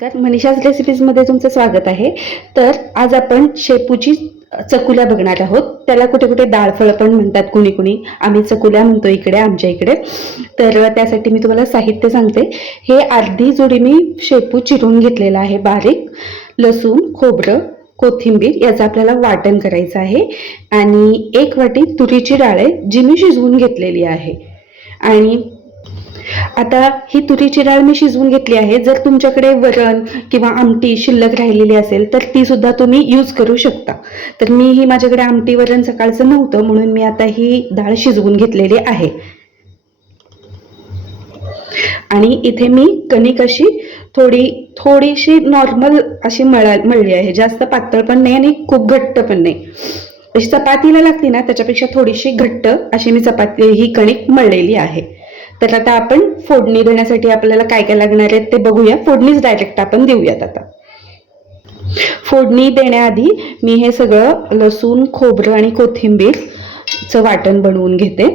नमस्कार मनीषाज रेसिपीजमध्ये तुमचं स्वागत आहे. तर आज आपण शेपूची चकुल्या बघणार आहोत. त्याला कुठे कुठे डाळफळं पण म्हणतात कुणी कुणी. आम्ही चकुल्या म्हणतो इकडे आमच्या इकडे. तर त्यासाठी मी तुम्हाला साहित्य सांगते. हे अर्धी जोडी मी शेपू चिरून घेतलेला आहे बारीक. लसूण खोबरं कोथिंबीर याचं आपल्याला वाटण करायचं आहे. आणि एक वाटी तुरीची डाळ आहे जी मी शिजवून घेतलेली आहे. आणि आता ही तुरीची डाळ मी शिजवून घेतली आहे. जर तुमच्याकडे वरण किंवा आमटी शिल्लक राहिलेली असेल तर ती सुद्धा तुम्ही यूज करू शकता. तर मी ही माझ्याकडे आमटी वरण सकाळचं नव्हतं म्हणून मी आता ही डाळ शिजवून घेतलेली आहे. आणि इथे मी कणिक अशी थोडी थोडीशी नॉर्मल अशी मळा मळली आहे. जास्त पातळ पण नाही आणि खूप घट्ट पण नाही. अशी चपातीला लागते ना त्याच्यापेक्षा थोडीशी घट्ट अशी मी चपाती ही कणिक मळलेली आहे. तर आता आपण फोडणी देण्यासाठी आपल्याला काय काय लागणार आहेत ते बघूया. फोडणीच डायरेक्ट आपण देऊयात आता. फोडणी देण्याआधी मी हे सगळं लसूण खोबरं आणि कोथिंबीरचं वाटण बनवून घेते.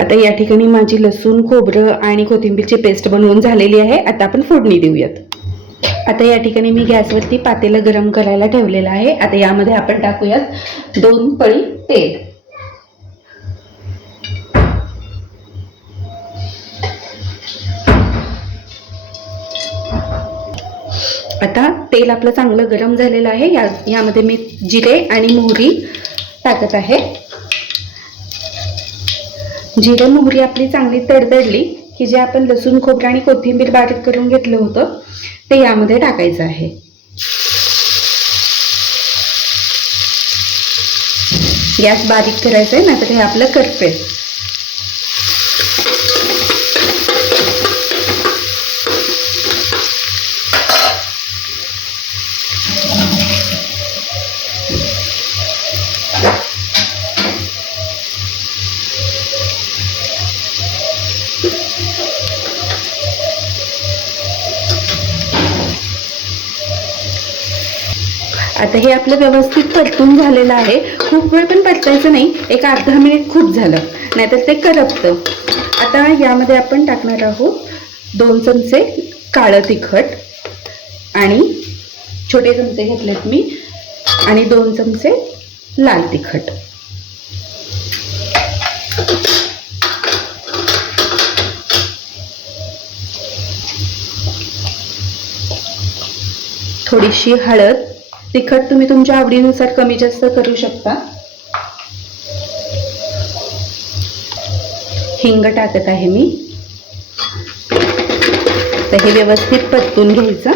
आता या ठिकाणी माझी लसूण खोबरं आणि कोथिंबीरची पेस्ट बनवून झालेली आहे. आता आपण फोडणी देऊयात. आता या ठिकाणी मी गॅसवरती पातेलं गरम करायला ठेवलेलं आहे. आता यामध्ये आपण टाकूयात दोन पळी तेल. आता तेल आपलं चांगलं गरम झालेलं आहे. या यामध्ये मी जिरे आणि मोहरी टाकत आहे. जिरे मोहरी आपली चांगली तडतडली की जे आपण लसूण खोबरं आणि कोथिंबीर बारीक करून घेतलं होतं ते यामध्ये टाकायचं आहे. गॅस बारीक करायचं आहे नाहीतर हे आपलं करपेल आता हे आपलं व्यवस्थित परतून झालेलं आहे. खूप वेळ पण परतायचं नाही. एक अर्धा मिनिट खूप झालं. नाहीतर ते करपतं. आता यामध्ये आपण टाकणार आहोत दोन चमचे काळं तिखट आणि छोटे चमचे घेतलेत मी आणि दोन चमचे लाल तिखट. थोडीशी हळद तिखट तुम्ही तुमच्या आवडीनुसार कमी जास्त करू शकता. हिंग टाकत आहे मी. तर हे व्यवस्थित परतून घ्यायचं.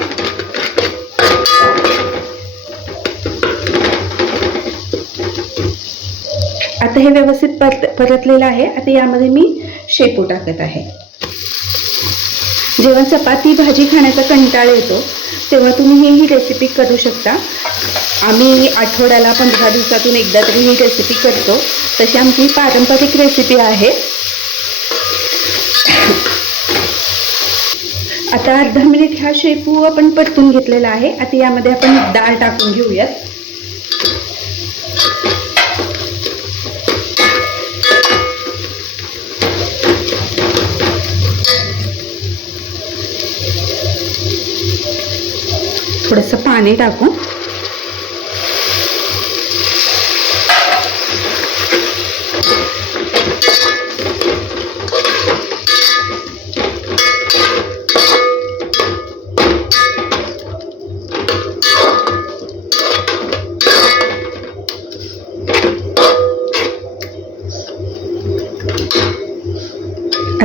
आता हे व्यवस्थित परत परतलेलं आहे. आता यामध्ये मी शेपू टाकत आहे. जेव्हा चपाती भाजी खाण्याचा कंटाळ येतो तेव्हा तुम्ही ही ही रेसिपी करू शकता. आम्ही आठवड्याला पंधरा दिवसातून एकदा तरी ही रेसिपी करतो. तशी आमची पारंपरिक रेसिपी आहे. आता अर्धा मिनिट हा शेपू आपण परतून घेतलेला आहे. आता यामध्ये आपण डाळ टाकून घेऊयात. थोडंसं पाणी टाकू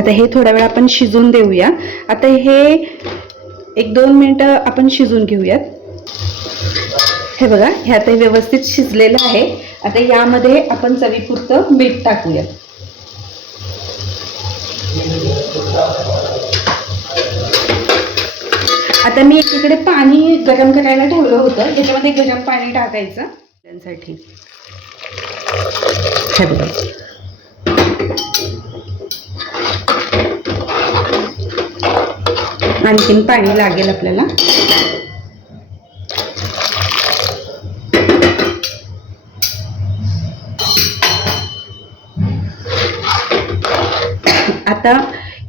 आता हे थोड्या वेळ आपण शिजून देऊया. आता हे एक दोन मिनटं आपण शिजून घेऊयात. हे बघा हे आता व्यवस्थित शिजलेलं आहे. आता यामध्ये आपण चवीपुरतं मीठ टाकूयात. आता मी एकीकडे पाणी गरम करायला ठेवलं होतं. त्याच्यामध्ये गरम पाणी टाकायचं. त्यांसाठी. हे बघा. आणखीन पाणी लागेल आपल्याला. आता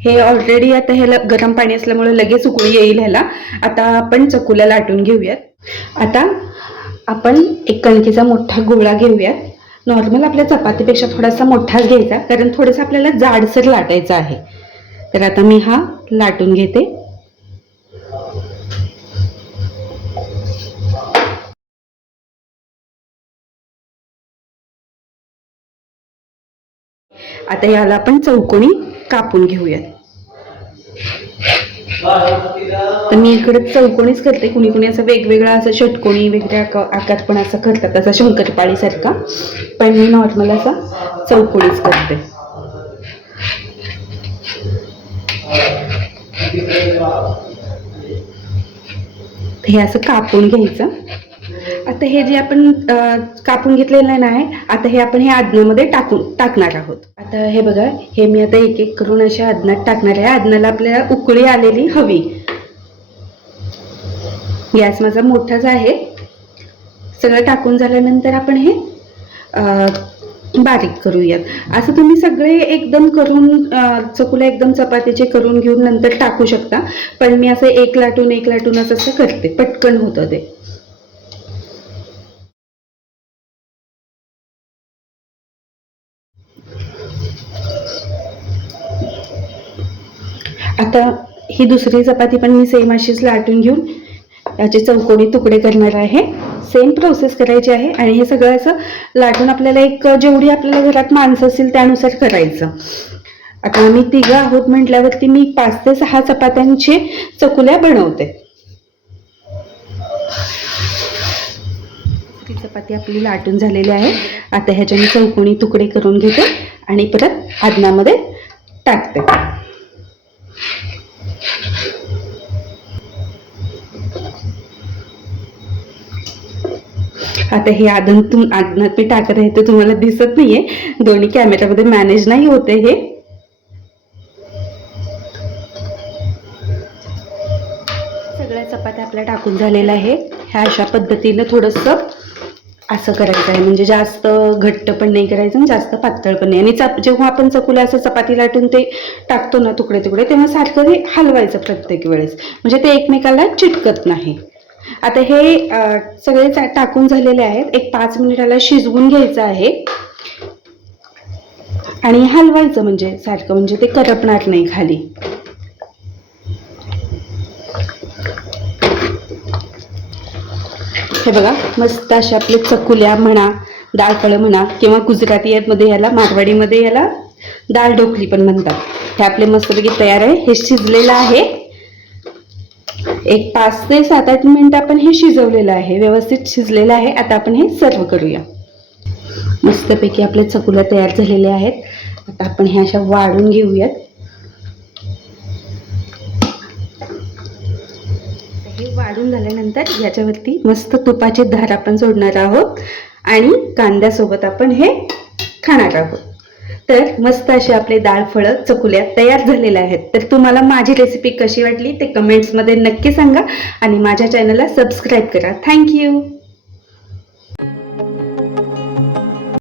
हे ऑलरेडी आता ह्याला गरम पाणी असल्यामुळे लगेच उकळी येईल ह्याला. आता आपण चकूला लाटून घेऊयात. आता आपण एक कणकेचा मोठा गोळा घेऊयात. नॉर्मल आपल्या चपातीपेक्षा थोडासा मोठाच घ्यायचा कारण थोडंसं आपल्याला जाडसर लाटायचं आहे. तर आता मी हा लाटून घेते. आता याला आपण चौकोनी कापून घेऊयात. तर मी इकडे चौकोनीच करते. कुणी कुणी असं वेगवेगळा असं षटकोणी वेगळ्या आका- आकार पण असं करतात असं शंकरपाळीसारखा पण मी नॉर्मल असा चौकोनीच करते. हे असं कापून घ्यायचं. आता हे जे आपण कापून घेतलेलं नाही आता हे आपण हे आदनामध्ये टाकून टाकणार आहोत. आता हे बघा हे मी आता एक एक करून अशा आदनात टाकणार आहे. आदनाला आपल्याला उकळी आलेली हवी. गॅस माझा मोठाच आहे. सगळं टाकून झाल्यानंतर आपण हे बारीक करूयात. असं तुम्ही सगळे एकदम करून चकुला एकदम चपातीचे करून घेऊन नंतर टाकू शकता. पण मी असं एक लाटून एक लाटून असं करते. पटकन होतं ते. आता ही दुसरी चपाती पण मी सेम अशीच लाटून घेऊन याचे चौकोनी तुकडे करणार आहे. सेम प्रोसेस करायची आहे आणि हे सगळं असं लाटून आपल्याला एक जेवढी आपल्याला घरात माणसं असतील त्यानुसार करायचं. आता आम्ही तिघं आहोत म्हटल्यावरती मी पाच ते सहा चपात्यांचे चकुल्या बनवते. ती चपाती आपली लाटून झालेली आहे. आता ह्याच्या मी चौकोनी तुकडे करून घेते आणि परत आदनामध्ये टाकते. आता हे आदन तुम आदनात मी टाकत आहे ते तुम्हाला दिसत नाहीये. दोन्ही कॅमेऱ्यामध्ये मॅनेज नाही होते हे. सगळ्या चपात्या आपल्या टाकून झालेल्या आहे ह्या अशा पद्धतीनं थोडंसं असं करायचं आहे. म्हणजे जास्त घट्ट पण नाही करायचं आणि जास्त पातळ पण नाही. आणि चप जेव्हा आपण चकुला असं चपाती लाटून ते टाकतो ना तुकडे तुकडे तेव्हा सारखं ते हलवायचं प्रत्येक वेळेस. म्हणजे ते एकमेकाला चिटकत नाही. आता हे सगळे चा- टाकून झालेले आहेत. एक पाच मिनिटाला शिजवून घ्यायचं आहे. आणि हलवायचं म्हणजे सारखं म्हणजे ते करपणार नाही खाली. हे बघा मस्त अशा आपले चकुल्या म्हणा डाळ म्हणा किंवा गुजरातीमध्ये याला मारवाडीमध्ये याला डाळ ढोकली पण म्हणतात. हे आपले मस्तपैकी तयार आहे. हे शिजलेलं आहे. एक पाच ते सात आठ मिनिट आपण हे शिजवलेलं आहे. व्यवस्थित शिजलेलं आहे. आता आपण हे सर्व करूया. मस्तपैकी आपले चकुल्या तयार झालेले आहेत. आता आपण ह्या अशा वाढून घेऊयात. वाढून झाल्यानंतर याच्यावरती मस्त तुपाची धार आपण सोडणार आहोत आणि कांद्यासोबत आपण हे खाणार आहोत. तर मस्त असे आपले डाळ फळं चकुल्या तयार झालेल्या आहेत. तर तुम्हाला माझी रेसिपी कशी वाटली ते कमेंट्समध्ये नक्की सांगा आणि माझ्या चॅनलला सबस्क्राईब करा. थँक्यू